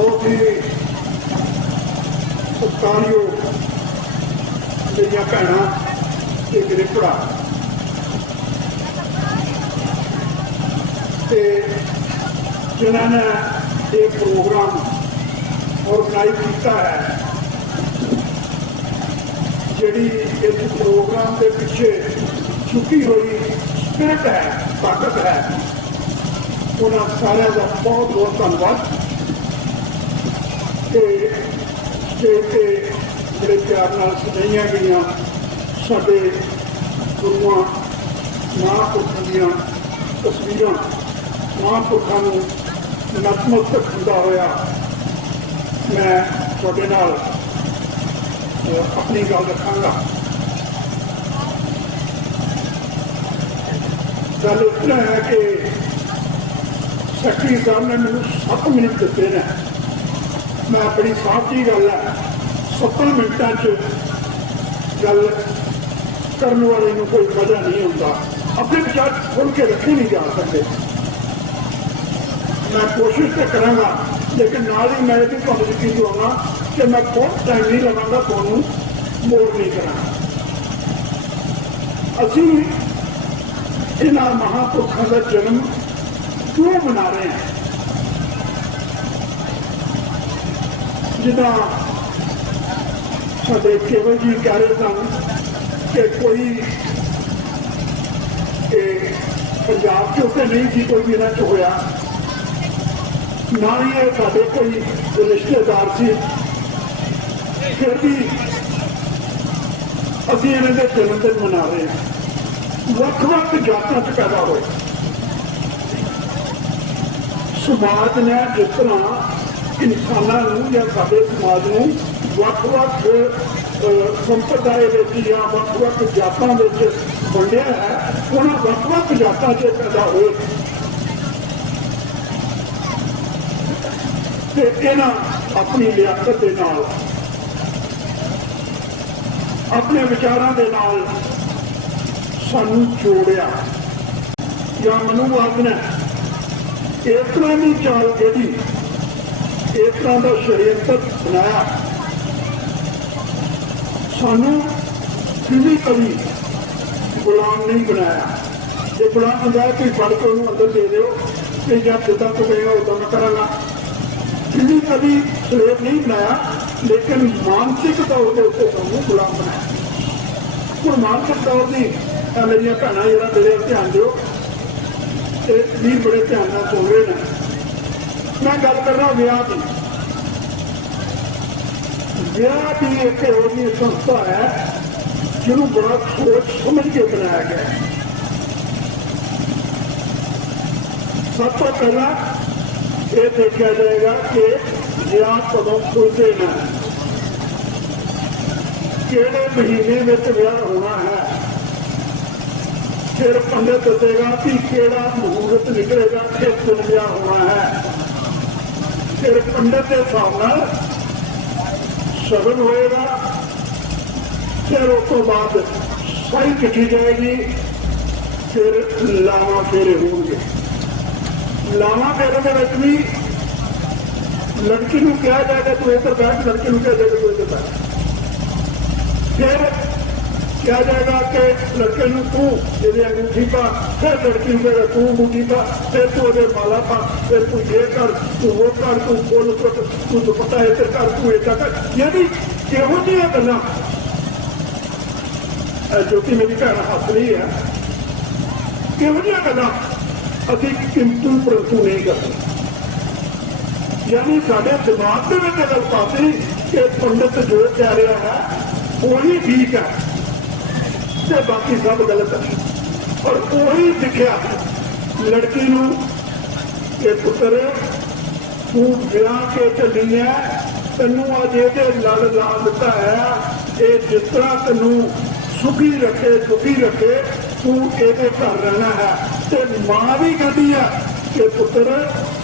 ਬਹੁਤ ਹੀ ਸਤਿਕਾਰਯੋਗ ਮੇਰੀਆਂ ਭੈਣਾਂ ਤੇ ਮੇਰੇ ਭਰਾ। ਤੇ ਜਿਨ੍ਹਾਂ ਨੇ ਇਹ ਪ੍ਰੋਗਰਾਮ ਆਰਗੇਨਾਈਜ਼ ਕੀਤਾ ਹੈ, ਜਿਹੜੀ ਇਸ ਪ੍ਰੋਗਰਾਮ ਦੇ ਪਿੱਛੇ ਛੁਪੀ ਹੋਈ ਸਪਿਰਟ ਹੈ, ਤਾਕਤ ਹੈ, ਉਹਨਾਂ ਸਾਰਿਆਂ ਦਾ ਬਹੁਤ ਬਹੁਤ ਧੰਨਵਾਦ। ਤੇ ਸਟੇਜ ਤੇ ਬੜੇ ਪਿਆਰ ਨਾਲ ਸਜਾਈਆਂ ਗਈਆਂ ਸਾਡੇ ਗੁਰੂਆਂ ਮਹਾਂਪੁਰਖਾਂ ਦੀਆਂ ਤਸਵੀਰਾਂ। ਮਹਾਂਪੁਰਖਾਂ ਨੂੰ ਨਤਮਸਤਕ ਹੁੰਦਾ ਹੋਇਆ ਮੈਂ ਤੁਹਾਡੇ ਨਾਲ ਆਪਣੀ ਗੱਲ ਰੱਖਾਂਗਾ। ਗੱਲ ਇਸ ਤਰ੍ਹਾਂ ਹੈ ਕਿ ਸੈਕਟਰੀ ਸਾਹਿਬ ਨੇ ਮੈਨੂੰ 7 ਮਿੰਟ ਦਿੱਤੇ ਨੇ। ਮੈਂ ਬੜੀ ਸਾਫ਼ ਗੱਲ ਹੈ 7 ਮਿੰਟਾਂ 'ਚ ਗੱਲ ਕਰਨ ਵਾਲੇ ਨੂੰ ਕੋਈ ਮਜ਼ਾ ਨਹੀਂ ਹੁੰਦਾ। ਆਪਣੇ ਵਿਚਾਰ ਖੁੱਲ ਕੇ ਰੱਖੇ ਨਹੀਂ ਜਾ ਸਕਦੇ। ਮੈਂ ਕੋਸ਼ਿਸ਼ ਤਾਂ ਕਰਾਂਗਾ, ਲੇਕਿਨ ਨਾਲ ਹੀ ਮੈਂ ਇਹ ਵੀ ਤੁਹਾਨੂੰ ਯਕੀਨ ਦਿਵਾਉਣਾ ਕਿ ਮੈਂ ਬਹੁਤ ਟਾਈਮ ਨਹੀਂ ਲਵਾਂਗਾ, ਤੁਹਾਨੂੰ ਮੋੜ ਨਹੀਂ ਕਰਾਂਗਾ। ਅਸੀਂ ਇਹਨਾਂ ਮਹਾਂਪੁਰਖਾਂ ਦਾ ਜਨਮ ਕਿਉਂ ਮਨਾ ਰਹੇ ਹਾਂ? ਜਿੱਦਾਂ ਸਾਡੇ ਕੇਵਲ ਜੀ ਕਹਿ ਰਹੇ ਸਨ ਕਿ ਕੋਈ ਇਹ ਪੰਜਾਬ ਚ ਉੱਤੇ ਨਹੀਂ ਸੀ, ਕੋਈ ਵੀ ਇਹਨਾਂ ਚ ਹੋਇਆ। ਨਾ ਹੀ ਇਹ ਸਾਡੇ ਕੋਈ ਰਿਸ਼ਤੇਦਾਰ ਸੀ। ਫਿਰ ਵੀ ਅਸੀਂ ਇਹਨਾਂ ਦੇ ਜਨਮ ਦਿਨ ਮਨਾ ਰਹੇ ਹਾਂ। ਵੱਖ ਵੱਖ ਜਾਤਾਂ ਚ ਪੈਦਾ ਹੋਏ। ਸਮਾਜ ਨੇ ਜਿਸ ਤਰ੍ਹਾਂ ਇਨਸਾਨਾਂ ਨੂੰ ਜਾਂ ਸਾਡੇ ਸਮਾਜ ਨੂੰ ਵੱਖ ਵੱਖ ਸੰਪਰਦਾਇ ਵਿੱਚ ਜਾਂ ਵੱਖ ਵੱਖ ਜਾਤਾਂ ਵਿੱਚ ਵੰਡਿਆ ਹੈ, ਉਹਨਾਂ ਵੱਖ ਵੱਖ ਜਾਤਾਂ 'ਚ ਪੈਦਾ ਹੋਏ। ਤੇ ਇਹਨਾਂ ਆਪਣੀ ਲਿਆਕਤ ਦੇ ਨਾਲ, ਆਪਣੇ ਵਿਚਾਰਾਂ ਦੇ ਨਾਲ ਸਾਨੂੰ ਜੋੜਿਆ। ਜਾਂ ਮਨੂਵਾਦ ਨੇ ਇਸ ਤਰ੍ਹਾਂ ਦੀ ਚਾਲ ਜਿਹੜੀ ਇਸ ਤਰ੍ਹਾਂ ਦਾ ਸ਼ਰੀਅਤ ਬਣਾਇਆ ਸਾਨੂੰ ਫਿਜ਼ੀਕਲੀ ਗੁਲਾਮ ਨਹੀਂ ਬਣਾਇਆ? ਜੇ ਗੁਲਾਮ ਹੁੰਦਾ ਹੈ ਕੋਈ ਫੜ ਕੇ ਉਹਨੂੰ ਅੰਦਰ ਦੇ ਦਿਓ ਤੇ ਜਾਂ ਜਿੱਦਾਂ ਤੋਂ ਕਹੇਗਾ ਉਦੋਂ ਮੈਂ ਕਰਾਂਗਾ। ਫਿਜ਼ੀਕਲੀ ਸਲੇਵ ਨਹੀਂ ਬਣਾਇਆ, ਲੇਕਿਨ ਮਾਨਸਿਕ ਤੌਰ ਤੇ ਉੱਤੇ ਸਾਨੂੰ ਗੁਲਾਮ ਬਣਾਇਆ। ਹੁਣ ਮਾਨਸਿਕ ਤੌਰ ਦੀ ਇਹ ਮੇਰੀਆਂ ਭੈਣਾਂ, ਜਿਹੜਾ ਮੇਰੇ ਧਿਆਨ ਦਿਓ ਤੇ ਵੀ ਬੜੇ ਧਿਆਨ ਨਾਲ ਸੁਣ ਰਹੇ ਨੇ। ਮੈਂ ਗੱਲ ਕਰ ਰਿਹਾ ਵਿਆਹ ਦੀ। ਵਿਆਹ ਦੀ ਇੱਕ ਇਹੋ ਜਿਹੀ ਸੰਸਥਾ ਹੈ, ਜਿਹਨੂੰ ਬੜਾ ਸੋਚ ਸਮਝ ਕੇ ਬਣਾਇਆ ਗਿਆ ਹੈ। ਸਭ ਤੋਂ ਪਹਿਲਾਂ ਇਹ ਦੇਖਿਆ ਜਾਏਗਾ ਕਿ ਵਿਆਹ ਕਦੋਂ ਖੁੱਲਦੇ ਨੇ, ਕਿਹੜੇ ਮਹੀਨੇ ਵਿੱਚ ਵਿਆਹ ਹੋਣਾ ਹੈ। ਫਿਰ ਪੰਡਤ ਦੱਸੇਗਾ ਕਿ ਕਿਹੜਾ ਮਹੂਰਤ ਨਿਕਲੇਗਾ, ਕਿਸ ਦਿਨ ਵਿਆਹ ਹੋਣਾ ਹੈ। ਫਿਰ ਪੰਡਤ ਦੇ ਹਿਸਾਬ ਨਾਲ ਸ਼ਗਨ ਹੋਏਗਾ ਫਿਰ ਉਸ ਤੋਂ ਬਾਅਦ ਸਾਈ ਕਿੱਠੀ ਜਾਏਗੀ, ਫਿਰ ਲਾਵਾਂ ਫੇਰੇ ਹੋਣਗੇ। ਲਾਵਾਂ ਫੇਰੇ ਦੇ ਵਿੱਚ ਵੀ ਲੜਕੀ ਨੂੰ ਕਿਹਾ ਜਾਏਗਾ, ਤੂੰ ਇੱਧਰ ਬੈਠ, ਲੜਕੀ ਨੂੰ ਕਿਹਾ ਜਾਏਗਾ, ਤੂੰ ਇੱਧਰ ਬੈਠ। ਫਿਰ ਕਿਹਾ ਜਾਏਗਾ ਕਿ ਲੜਕੇ ਨੂੰ ਤੂੰ ਜਿਹਦੇ ਅੰਗੂਠੀ ਪਾ ਫਿਰ ਲੜਕੀ ਨੂੰ ਕਹੇਗਾ ਤੂੰ ਅੰਗੂਠੀ ਪਾ, ਫਿਰ ਤੂੰ ਉਹਦੇ ਮਾਲਾ ਪਾ, ਫਿਰ ਤੂੰ ਇਹ ਕਰ, ਤੂੰ ਉਹ ਕਰ, ਤੂੰ ਫੁੱਲ ਸੁੱਟ ਤੂੰ ਦੁਪੱਟਾ ਇੱਧਰ ਕਰ, ਤੂੰ ਏਦਾਂ ਕਰ। ਯਾਨੀ ਕਿਹੋ ਜਿਹੀਆਂ ਗੱਲਾਂ। ਜੋ ਕਿ ਮੇਰੀ ਭੈਣ ਹੱਸ ਰਹੀ ਹੈ। ਕਿਹੋ ਜਿਹੀਆਂ ਗੱਲਾਂ ਅਸੀਂ ਕਿੰਤੂ ਪਰੰਤੂ ਨਹੀਂ ਕਰਦੇ। ਯਾਨੀ ਸਾਡੇ ਦਿਮਾਗ ਦੇ ਵਿੱਚ ਇਹ ਗੱਲ ਪਾਤੀ ਕਿ ਪੰਡਤ ਜੋ ਕਹਿ ਰਿਹਾ ਹੈ, ਉਹੀ ਠੀਕ ਹੈ। ਤੇ ਬਾਕੀ ਸਭ ਗਲਤ ਹੈ ਔਰ ਉਹੀ ਸਿੱਖਿਆ ਲੜਕੀ ਨੂੰ ਕਿ ਪੁੱਤਰ, ਤੂੰ ਵਿਆਹ ਕੇ ਚੱਲੀ ਹੈ ਤੈਨੂੰ ਅੱਜ ਇਹਦੇ ਲੜ ਲਾ ਦਿੱਤਾ ਹੈ। ਇਹ ਜਿਸ ਤਰ੍ਹਾਂ ਤੈਨੂੰ ਸੁਖੀ ਰੱਖੇ, ਦੁਖੀ ਰੱਖੇ, ਤੂੰ ਇਹਦੇ ਘਰ ਰਹਿਣਾ ਹੈ। ਤੇ ਮਾਂ ਵੀ ਕਹਿੰਦੀ ਹੈ ਕਿ ਪੁੱਤਰ,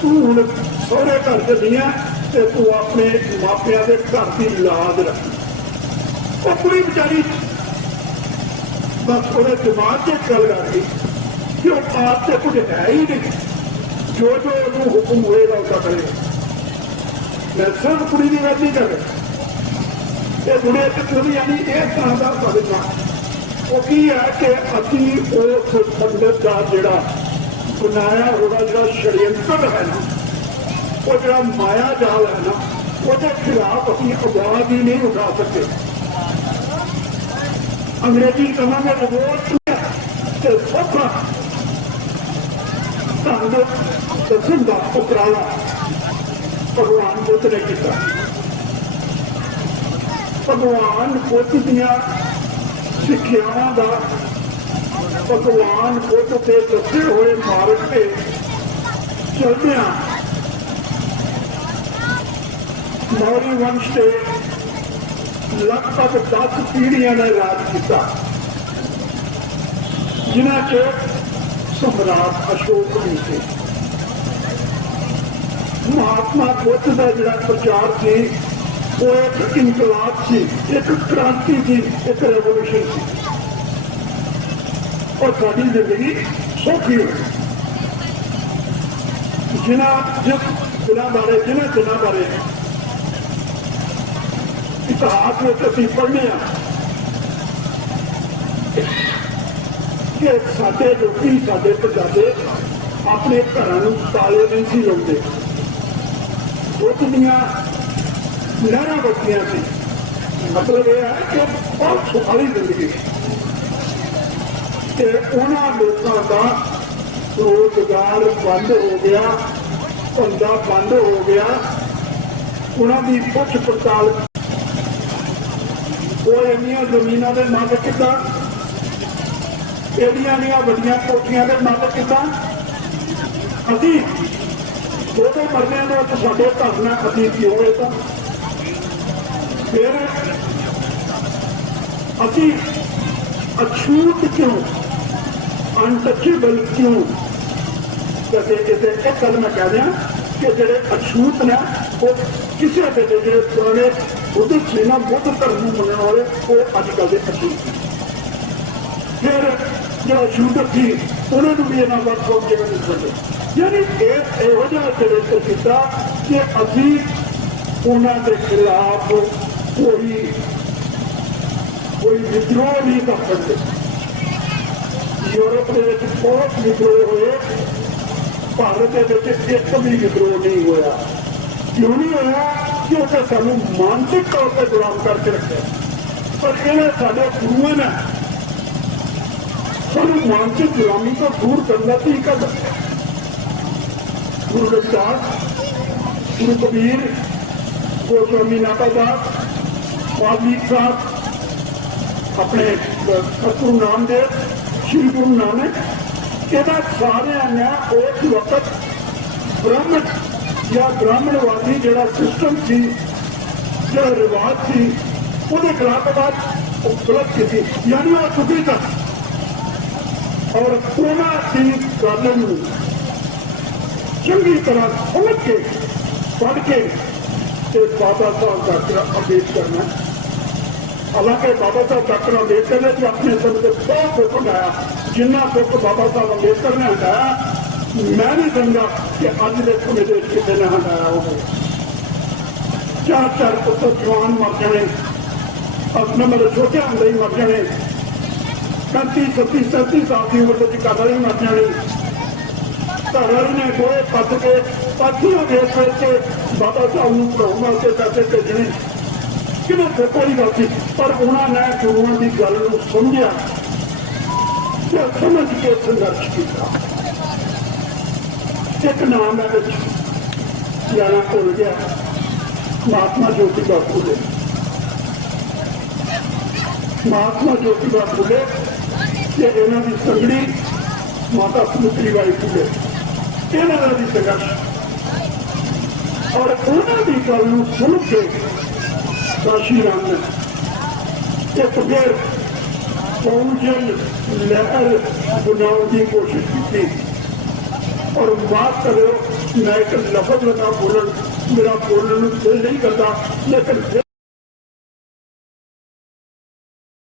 ਤੂੰ ਹੁਣ ਸਹੁਰੇ ਘਰ ਚੱਲੀ ਹੈ ਤੇ ਤੂੰ ਆਪਣੇ ਮਾਪਿਆਂ ਦੇ ਘਰ ਦੀ ਲਾਜ ਰੱਖ। ਉਹ ਕੁੜੀ ਵਿਚਾਰੀ ਬਸ ਉਹਦੇ ਦਿਮਾਗ 'ਚ ਇੱਕ ਗੱਲ ਕਰ ਗਈ ਕਿ ਉਹ ਆਪ ਤੇ ਕੁਝ ਹੈ ਹੀ ਨਹੀਂ। ਜੋ ਜੋ ਉਹਨੂੰ ਹੁਕਮ ਹੋਏਗਾ ਉਹਦਾ ਕਰੇਗਾ ਮੈਂ ਸਿਰਫ ਕੁੜੀ ਦੀ ਗੱਲ ਨਹੀਂ ਕਰ ਰਿਹਾ। ਇਹ ਗੁਣੇ ਤੇ ਕੋਈ ਯਾਨੀ ਇਹ ਤਰ੍ਹਾਂ ਦਾ ਬਦਲਣਾ ਉਹ ਕੀ ਹੈ ਕਿ ਅਸੀਂ ਉਸ ਸੰਗਤ ਦਾ ਜਿਹੜਾ ਬਣਾਇਆ ਉਹਦਾ ਜਿਹੜਾ ਸ਼ਰੀਅੰਤਰ ਹੈ ਨਾ, ਉਹ ਜਿਹੜਾ ਮਾਇਆ ਜਾਲ ਹੈ ਨਾ, ਉਹਦੇ ਖਿਲਾਫ ਅਸੀਂ ਆਵਾਜ਼ ਹੀ ਨਹੀਂ ਉਠਾ ਸਕਦੇ ਅੰਗਰੇਜ਼ੀ ਕਹਾਂਗੇ ਰਿਵੋਲਟ ਤੇ ਸਭਾ ਤੁਹਾਨੂੰ ਦੱਸਣ ਦਾ ਉਪਰਾਲਾ ਭਗਵਾਨ ਬੁੱਧ ਨੇ ਕੀਤਾ। ਭਗਵਾਨ ਬੁੱਧ ਦੀਆਂ ਸਿੱਖਿਆਵਾਂ ਦਾ ਭਗਵਾਨ ਬੁੱਧ ਤੇ ਦੱਸੇ ਹੋਏ ਮਾਰਗ ਤੇ ਚੱਲਦਿਆਂ ਮੌਰੀ ਵੰਸ਼ ਤੇ ਲਗਭਗ 10 ਪੀੜ੍ਹੀਆਂ ਨੇ ਰਾਜ ਕੀਤਾ। ਜਿਨ੍ਹਾਂ 'ਚ ਸਮਰਾਟ ਅਸ਼ੋਕ ਵੀ ਸੀ। ਮਹਾਤਮਾ ਬੁੱਧ ਦਾ ਜਿਹੜਾ ਪ੍ਰਚਾਰ ਸੀ, ਉਹ ਇੱਕ ਇਨਕਲਾਬ ਸੀ, ਇੱਕ ਕ੍ਰਾਂਤੀ ਸੀ, ਇੱਕ ਰੈਵੋਲੂਸ਼ਨ ਸੀ। ਔਰ ਸਾਡੀ ਜ਼ਿੰਦਗੀ ਸੌਖੀ ਹੋਈ ਜਿਨ੍ਹਾਂ ਜਿਸ ਦਿਨਾਂ ਬਾਰੇ, ਜਿਨ੍ਹਾਂ ਦਿਨਾਂ ਬਾਰੇ ਇਤਿਹਾਸ ਵਿੱਚ ਅਸੀਂ ਪੜ੍ਹਨੇ ਆ ਕਿ ਸਾਡੇ ਲੋਕੀ ਸਾਡੇ ਪੰਜਾਬੇ ਆਪਣੇ ਘਰਾਂ ਨੂੰ ਤਾਲੇ ਨਹੀਂ ਸੀ ਲਾਉਂਦੇ ਦੁੱਧ ਦੀਆਂ ਲਹਿਰਾਂ ਵਗਦੀਆਂ ਸੀ ਮਤਲਬ ਇਹ ਹੈ ਕਿ ਬਹੁਤ ਸੁਖਾਲੀ ਜ਼ਿੰਦਗੀ ਸੀ ਤੇ ਉਹਨਾਂ ਲੋਕਾਂ ਦਾ ਰੋਜ਼ਗਾਰ ਬੰਦ ਹੋ ਗਿਆ ਧੰਦਾ ਬੰਦ ਹੋ ਗਿਆ ਉਹਨਾਂ ਦੀ ਪੁੱਛ ਪੜਤਾਲ ਉਹ ਇੰਨੀਆਂ ਜ਼ਮੀਨਾਂ ਦੇ ਮਾਲਕ ਕਿੱਦਾਂ? ਇਹਦੀਆਂ ਦੀਆਂ ਵੱਡੀਆਂ ਕੋਠੀਆਂ ਦੇ ਮਾਲਕ ਕਿੱਦਾਂ? ਅਸੀਂ ਉਹਦੇ ਮਰਨੇ ਦੇ ਵਿੱਚ ਸਾਡੇ ਘਰ ਅਸੀਂ ਕੀ ਹੋਏ ਤਾਂ। ਫਿਰ ਅਸੀਂ ਅਛੂਤ ਕਿਉਂ ਅਨਟਚੇਬਲ ਕਿਉਂ? ਕਦੇ ਕਿਤੇ ਇੱਕ ਗੱਲ ਮੈਂ ਕਹਿ ਦਿਆਂ ਕਿ ਜਿਹੜੇ ਅਛੂਤ ਨੇ, ਉਹ ਕਿਸੇ ਦੇ ਜਿਹੜੇ ਪੁਰਾਣੇ ਬੁੱਧ ਸੀ ਨਾ ਬੁੱਧ ਧਰਮ ਨੂੰ ਮੰਨਣ ਵਾਲੇ ਉਹ ਅੱਜ ਕੱਲ੍ਹ ਦੇ ਅਛੂਤ ਫਿਰ ਜਿਹੜਾ ਸ਼ੂਟਰ ਸੀ, ਉਹਨਾਂ ਨੂੰ ਵੀ ਇਹਨਾਂ ਵੱਲ ਹੋ ਕੇ ਨਹੀਂ ਸਕਦੇ ਯਾਨੀ ਇਹ ਇਹੋ ਜਿਹਾ ਚਰਿੱਤਰ ਕੀਤਾ ਕਿ ਅਸੀਂ ਉਹਨਾਂ ਦੇ ਖਿਲਾਫ ਕੋਈ ਕੋਈ ਵਿਦਰੋਹ ਨਹੀਂ ਕਰ ਸਕਦੇ। ਯੂਰਪ ਦੇ ਵਿੱਚ ਬਹੁਤ ਵਿਦਰੋਹ ਹੋਏ, ਭਾਰਤ ਦੇ ਵਿੱਚ ਇੱਕ ਵੀ ਵਿਦਰੋਹ ਨਹੀਂ ਹੋਇਆ। ਕਿਉਂ ਨਹੀਂ ਹੋਇਆ? ਕਿਉਂਕਿ ਸਾਨੂੰ ਮਾਨਸਿਕ ਤੌਰ ਤੇ ਗੁਲਾਮ ਕਰਕੇ ਰੱਖਿਆ। ਪਰ ਇਹਨਾਂ ਸਾਡੇ ਗੁਰੂਆਂ ਨੇ ਸਾਨੂੰ ਮਾਨਸਿਕ ਗੁਲਾਮੀ ਤੋਂ ਦੂਰ ਕਰਨ ਦਾ ਤਰੀਕਾ ਦੱਸਿਆ। ਗੁਰੂ ਰਵਿਦਾਸ, ਗੁਰੂ ਕਬੀਰ ਗੋਸਵਾਮੀ ਨਾਥਾਦਾਸ ਵਾਲਮੀਕ ਸਾਹਿਬ, ਆਪਣੇ ਸਤਿਗੁਰੂ ਨਾਮਦੇਵ, ਸ਼੍ਰੀ ਗੁਰੂ ਨਾਨਕ ਇਹਨਾਂ ਸਾਰਿਆਂ ਨੇ ਉਸ ਵਕਤ ਬ੍ਰਹਮ ਜਾਂ ਬ੍ਰਾਹਮਣਵਾਦੀ ਜਿਹੜਾ ਸਿਸਟਮ ਸੀ, ਜਿਹੜਾ ਰਿਵਾਜ ਸੀ, ਉਹਦੇ ਖਿਲਾਫ ਬਾਤ ਉਹ ਕੀਤੀ। ਯਾਨੀ ਉਹ ਚੁੱਕੀ ਤਾਂ ਔਰ ਉਹਨਾਂ ਦੀ ਗੱਲ ਨੂੰ ਚੰਗੀ ਤਰ੍ਹਾਂ ਸਮਝ ਕੇ, ਪੜ੍ਹ ਕੇ ਤੇ ਬਾਬਾ ਸਾਹਿਬ ਡਾਕਟਰ ਅੰਬੇਦਕਰ ਨੇ, ਹਾਲਾਂਕਿ ਬਾਬਾ ਸਾਹਿਬ ਡਾਕਟਰ ਅੰਬੇਦਕਰ ਨੇ ਵੀ ਆਪਣੇ ਸਮੇਂ ਤੇ ਬਹੁਤ ਦੁੱਖ ਹੰਡਾਇਆ ਜਿੰਨਾ ਦੁੱਖ ਬਾਬਾ ਸਾਹਿਬ ਅੰਬੇਦਕਰ ਨੇ ਹਟਾਇਆ ਮੈਂ ਨਹੀਂ ਸਮਝਦਾ ਕਿ ਅੱਜ ਦੇ ਸਮੇਂ ਦੇ ਵਿੱਚ ਕਿਸੇ ਨੇ ਹੰਡਾਇਆ ਹੋਵੇ। ਚਾਰ ਚਾਰ ਪੁੱਤਰ ਜਵਾਨ ਮਰ ਜਾਣੇ ਆਪਣੇ ਮੇਰੇ ਛੋਟੇ ਹੁੰਦੇ ਹੀ ਮਰ ਜਾਣੇ 35 36 37 ਸਾਲ ਦੀ ਉਮਰ ਵਿੱਚ ਘਰ ਵਾਲੀ ਮਰ ਜਾਣੀ। ਘਰ ਨੇ ਗੋਏ ਪੱਟ ਕੇ ਪਾਥੀਆਂ ਦੇ ਕੇ ਬਾਬਾ ਸਾਹਿਬ ਨੂੰ ਪੜਾਉਣ ਵਾਸਤੇ ਪੈਸੇ ਭੇਜਣੇ। ਕਿਵੇਂ ਤੇ ਕੋਈ ਗੱਲ ਸੀ ਪਰ ਉਹਨਾਂ ਨੇ ਗੁਰੂਆਂ ਦੀ ਗੱਲ ਨੂੰ ਸਮਝਿਆ ਤੇ ਸਮਝ ਕੇ ਸੰਘਰਸ਼ ਕੀਤਾ। ਇੱਕ ਨਾਮ ਦੇ ਵਿੱਚ ਜਾਣਾ ਭੁੱਲ ਗਿਆ। ਮਹਾਤਮਾ ਜੋਤੀ ਜੋਤੀਬਾ ਫੂਲੇ ਮਹਾਤਮਾ ਜੋਤੀ ਜੋਤੀਬਾ ਫੂਲੇ ਤੇ ਇਹਨਾਂ ਦੀ ਸੰਗੜੀ ਮਾਤਾ ਸੁਮਿਤਰੀ ਬਾਈ ਫੂਲੇ ਇਹਨਾਂ ਦਾ ਵੀ ਸੰਘਰਸ਼। ਔਰ ਉਹਨਾਂ ਦੀ ਗੱਲ ਨੂੰ ਸੁਣ ਕੇ ਕਾਸ਼ੀ ਰਾਮ ਨੇ ਇੱਕ ਫਿਰ ਪਹੁੰਚਣ ਲਹਿਰ ਬਣਾਉਣ ਦੀ ਕੋਸ਼ਿਸ਼ ਕੀਤੀ। ਔਰ ਮਾਫ ਕਰਿਓ ਮੈਂ ਇੱਕ ਲਫ਼ਜ਼ ਲਗਾ ਬੋਲਣ, ਮੇਰਾ ਬੋਲਣ ਨੂੰ ਦਿਲ ਨਹੀਂ ਕਰਦਾ, ਲੇਕਿਨ